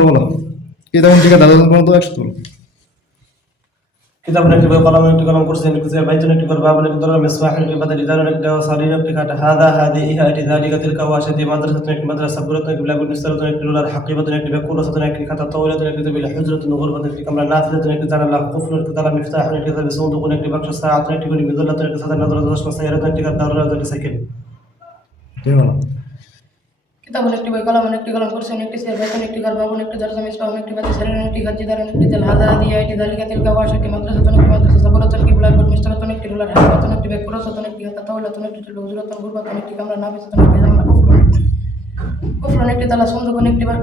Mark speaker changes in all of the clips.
Speaker 1: বলো। কিতাব থেকে দাদা নম্বর তো একশো। তুলো
Speaker 2: কিতাব একটি বই কলম একটি কলম করছেন একটি বাইজন একটি করে বাবন একটি দরগা মিসবাহ একটি বাদা দিদারন একটি সালিন একটি কাটা হাদা হাদি ইহা একটি যালিকা তিলকা ওয়াশাতি মাদ্রাসাতুন একটি মাদ্রাসা বুরাতুন একটি ব্লাগুল নিস্তারাতুন একটি লুলার হাকিবাতুন একটি বেকুরাসাতুন একটি খাতা তাওলাতুন একটি তাবিল হুজরাতুন গুরবাতুন একটি কামরা নাফিদাতুন একটি জানালা কুফরুন একটি তালা মিফতাহুন একটি তাবিল সুন্দুকুন একটি বাক্স সাআতুন একটি গরি মিদুল্লাতুন একটি একটি একটি
Speaker 3: একটি বই কলম একটি কলম করছেন একটি সের বেতন একটি গার বাবন একটি দরজা মিসবাহ একটি বাতি সারিন একটি গাজি দারন একটি তেল হাদা হাদি একটি দালিকা তিলকা ওয়াশ একটি মাদ্রাসাতুন একটি মাদ্রাসা, সাবরাতুন, একটি ব্লাকবোর্ড মিস্তারাতুন একটি রুলার হাকিবাতুন একটি বেকুরাসাতুন একটি হাতা তাওলাতুন একটি টিলু হুজরাতুন গুরবাতুন একটি কামরা নাফিসাতুন একটি জামলা, কুফরুন। কুফরুন, একটি তালা সুন্দুকুন একটি বার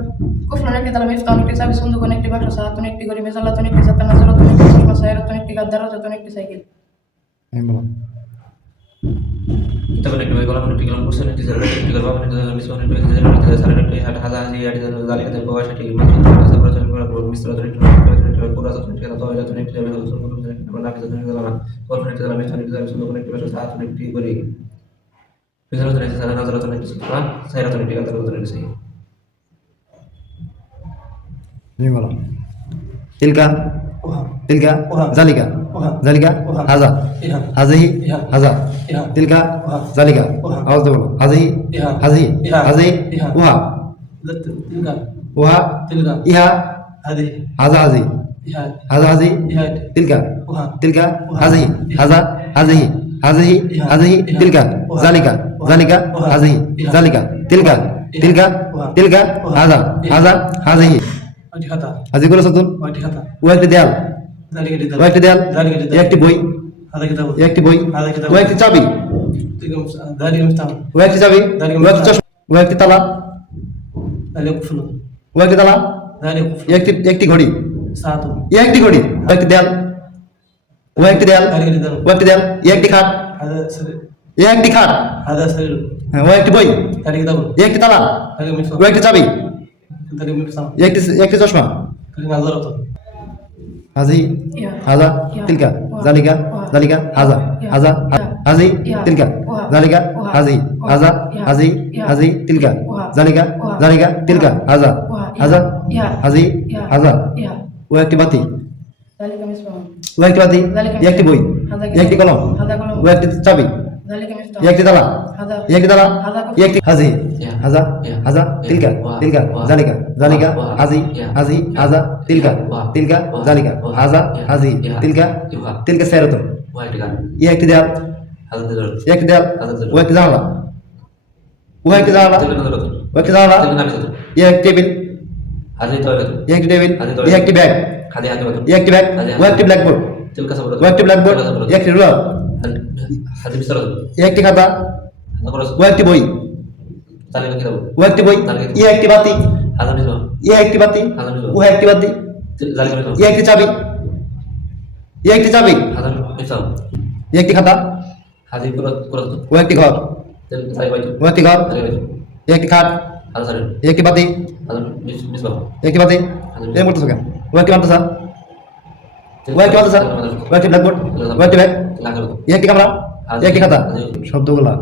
Speaker 3: কুফরুন, একটি তালা মিফতাহুন একটি চাবি সুন্দুকুন একটি বাক্স, সাহাতুন, একটি গরি মেসাল্লাতুন একটি সাতা নাজরাতুন, একটি চশমা, সাইরাতুন, একটি গাদ একটি সাইকেল।
Speaker 1: তুমি
Speaker 4: কিতাবের একটি কলম একটি কলম করছেন একটি জাররা একটি গর্ব একটি মিসবাহ একটি একটি জাররা একটি সালেন একটি হাট হাজা হাজি একটি জালিকা তেল বাবা সেটি সাবরাতুন একটি মিসরাতুন একটি একটি কুরাসাতুন একটি খাতা তাওলাতুন একটি হুজরাতুন একটি নাফিসাতুন একটি একটি জালামি একটি জালিকা সুন্দুকুন একটি বাক্স সাআতুন একটি একটি সাদা নাজরাতুন একটি সুতরা সাইরাতুন একটি কাতারাতুন একটি সাইকেল
Speaker 1: তুমি বলো তিলকা
Speaker 2: ওহা
Speaker 1: তিলকা
Speaker 2: ওহা।
Speaker 1: জালিকা
Speaker 2: ওহা।
Speaker 1: জালিকা
Speaker 2: ওহা।
Speaker 1: হাজা
Speaker 2: ইহা
Speaker 1: হাজিহি
Speaker 2: ইহা।
Speaker 1: হাজা
Speaker 2: ইহা
Speaker 1: তিলকা
Speaker 2: ওহা।
Speaker 1: জালিকা
Speaker 2: ذلك
Speaker 1: هذا هذه
Speaker 2: هذا
Speaker 1: تلك
Speaker 2: ذلك
Speaker 1: عاوز
Speaker 2: اقول
Speaker 1: هذه هذه هذه وها
Speaker 2: وها
Speaker 1: إها
Speaker 2: هذه
Speaker 1: هذا
Speaker 2: هذه
Speaker 1: هذا
Speaker 2: هذه
Speaker 1: تلك
Speaker 2: تلك
Speaker 1: هذه
Speaker 2: هذا
Speaker 1: هذه هذه
Speaker 2: هذه
Speaker 1: تلك
Speaker 2: ذلك
Speaker 1: ذلك
Speaker 2: هذه
Speaker 1: ذلك
Speaker 2: تلك
Speaker 1: تلك تلك
Speaker 2: هذا هذا
Speaker 1: هذه هذه كل
Speaker 2: صدق وقت
Speaker 1: ديال একটি দেয়াল একটি বই একটি বই একটি চাবি। একটি চাবি একটি চশমা ও একটি তালা। একটি তালা একটি একটি ঘড়ি। একটি ঘড়ি ও একটি দেয়াল ও একটি দেয়াল একটি দেয়াল একটি খাট। একটি খাট। হ্যাঁ, একটি বই। একটি তালা। একটি চাবি। একটি একটি চশমা। হাজি হাজা তিলকা জালিকা জালিকা হাজা হাজা হাজি তিলকা জালিকা হাজি হাজা হাজি হাজি তিলকা জালিকা জালিকা তিলকা হাজা হাজা হাজি হাজা। ও একটি বাতি। ও একটি বাতি একটি বই একটি কলম। ও একটি চাবি।
Speaker 3: জালিকা মিসবাহ
Speaker 1: এ একটি তালা
Speaker 3: হাদা
Speaker 1: এ একটি তালা এ একটি হাজি হাজা হাজা তিলকা তিলকা জালিকা জালিকা হাজি হাজি হাজা তিলকা তিলকা জালিকা হাজা হাজি তিলকা তিলকা সেরতম
Speaker 4: ওয়া একটি গান
Speaker 1: এ একটি দেয়াল
Speaker 4: হাজা দিদার
Speaker 1: এ একটি দেয়াল ও একটি জানালা ও একটি জানালা
Speaker 4: তিলকা নাজরাতুন
Speaker 1: ও একটি একটি একটি একটি একটি ও একটি ও একটি একটি একটি খাতা ও একটি বই ও একটি বই এ একটি বাতি। এ একটি বাতি ও একটি বাতি। এ একটি চাবি। এ একটি চাবি।
Speaker 4: মিসবাহ
Speaker 1: একটি খাতা। ও একটি ঘর। ও একটি ঘর। এ একটি খাট। এ একটি বাতি।
Speaker 4: হাজা
Speaker 1: একটি বাতি। এ বলতেছো কেন ও একটি মাদ্রাসা। ও একটি স্যার ওয়াই কি ব্ল্যাকবোর্ড ওয়াই কি ব্যাগ এ কি কামরা এ কি খাতা শব্দগুলা